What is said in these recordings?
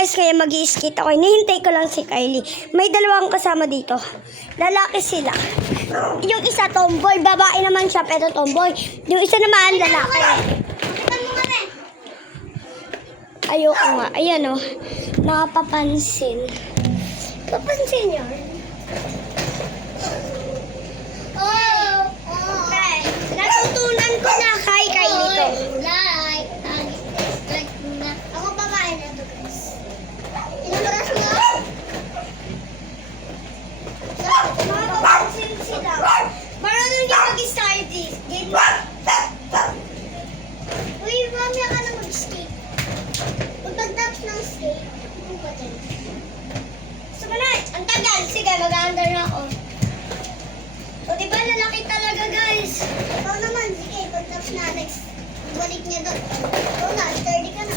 guys, kaya mag-i-skate ako. Hinihintay ko lang si Kylie. May dalawang kasama dito. Lalaki sila. Yung isa tomboy, babae naman siya pero tomboy. Yung isa naman lalaki. Ayoko nga. Ayan o. Nakapapansin. Papansin yun. Natutunan ko na kay Kylie to. Ako babae na ito, guys. Inuras mo? Nakapapansin sila. Marunong niya mag-start this. Game na. Uy, mamaya ka na mag-skate. Pagtapos ng skate, ano ba dyan? Gusto mo na? Ang tagal. Sige, mag-under na ako. O, diba lalaki talaga, guys? Ikaw naman, sige, pagtapos na next, balik niya doon. Ikaw na, sturdy ka na.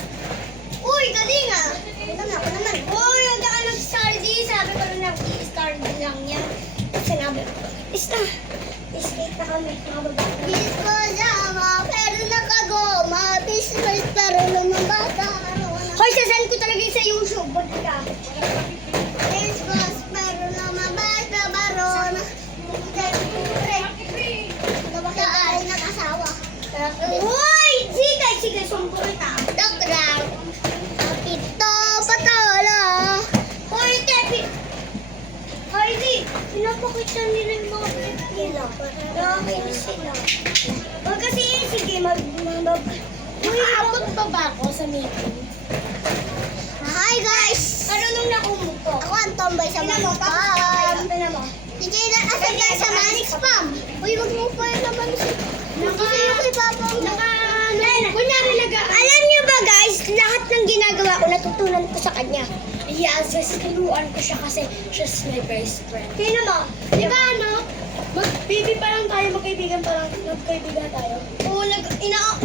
Uy, galing ah! Ako naman. Uy, huwag ka mag-start this. Sabi ko na nag-start lang yan. Sinabi ko, skate na kami. Mga babae. Disco sama, pero nakagoma. Business, pero lumabata. Hoy, sasend ko talaga yung sa YouTube. Ba't ka? Disco, pero lumabata. Baron. Saan nag-asawa? Uy! Sige, sumbol ka. Dokram. Pito, patola. Hoy, Tepi! Hoy, di! Pinapakita nila yung mga clip nila. Nakakainis sila. Huwag kasi, sige, Nakaabot pa ba ako sa meeting? Hi guys! Marunong na kumupo. Ako ang tomboy sa Tingnan mo, Manix Spam. tingnan mo. Sige na, asan tayo sa Manix Spam? Uy, wag mo pa yun naman si... Sige yung kay Papa mo. Alam niyo ba guys, lahat ng ginagawa ko natutunan ko sa kanya. Yes, kasi tinuruan ko siya kasi she's my best friend. Tingnan mo. Di ba ano? Mag-baby pa lang tayo, magkaibigan pa lang, nagkaibigan tayo. Oo,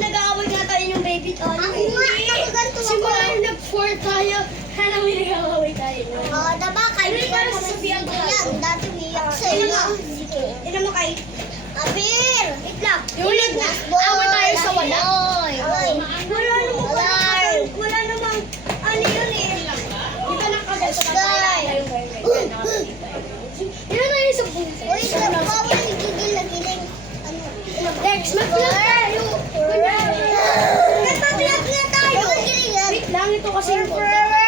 nag-aaway nga tayo ng baby tayo. Ako nga, nakaganto ako. Simula nung nag-4 tayo, hanang may nag-aaway tayo. Oo, diba? Kaibigan Ano naman si sasabihan ko? Yan. Dati umiyak sa Tingnan iyo. mo. Tingnan mo kay. Abir! Wait lang. Ulit na, away tayo sa wala. Ay. Wala namang, ano yun eh. Di ba nakaganto na tayo? Yun tayo sa bunso. Uy, bawal nagigil na giling. Ano? Next, mag-vlog tayo. Nagpa-vlog na tayo. Bawal giling yan. Wait lang, ito kasi yung Forever!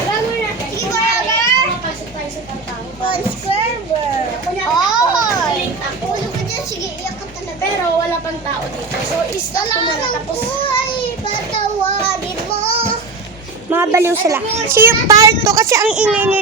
Alam mo na. Sige, forever! Makapasok tayo sa tao. Subscriber! Oy! Tulog ka dyan. Sige, iyak ka talaga. Pero wala pang tao dito. So, stop ko Wala na ng tapos. buhay. Patawagin mo. Mga baliw sila. Si part 2 kasi ang ingay nila.